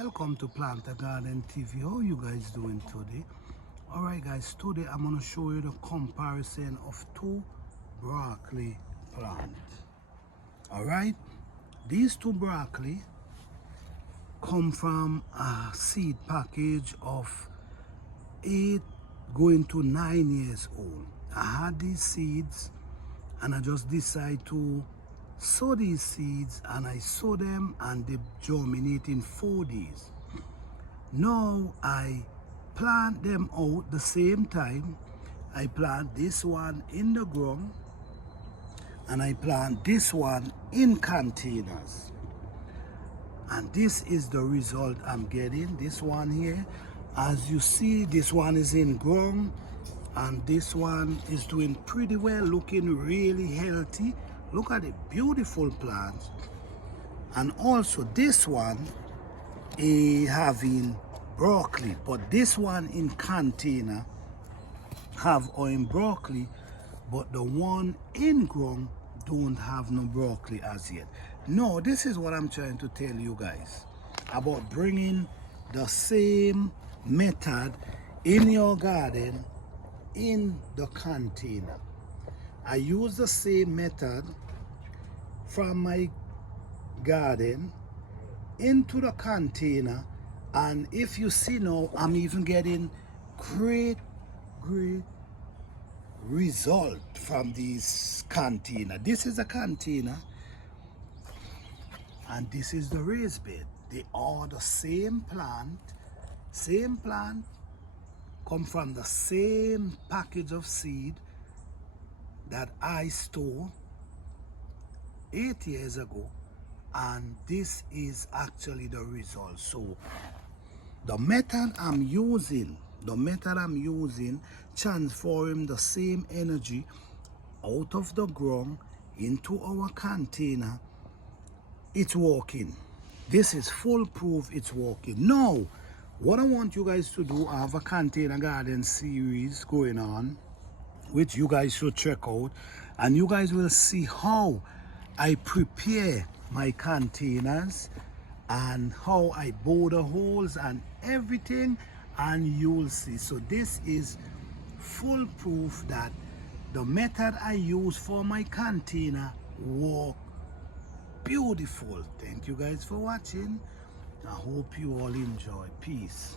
Welcome to Plant a Garden TV. How you guys doing today? Alright guys, today I'm going to show you the comparison of two broccoli plants. Alright, these two broccoli come from a seed package of 8 going to 9 years old. I had these seeds and I just decided to sow these seeds, and I sow them and they germinate in 4 days. Now I plant them out the same time. I plant this one in the ground and I plant this one in containers, and this is the result I'm getting. This one here, as you see, this one is in ground and this one is doing pretty well, looking really healthy. Look at the beautiful plants. And also this one is having broccoli, but this one in container have oil broccoli, but the one in ground don't have no broccoli as yet. No, this is what I'm trying to tell you guys about bringing the same method in your garden in the container. I use the same method from my garden into the container, and if you see now, I'm even getting great result from this container. This is a container and this is the raised bed. They are the same plant, come from the same package of seed that I stole 8 years ago, and this is actually the result. So the method I'm using transforming the same energy out of the ground into our container, it's working. This is foolproof, it's working. Now what I want you guys to do, I have a container garden series going on which you guys should check out, and you guys will see how I prepare my containers and how I bore the holes and everything, and you'll see. So this is foolproof that the method I use for my container work beautiful. Thank you guys for watching. I hope you all enjoy. Peace.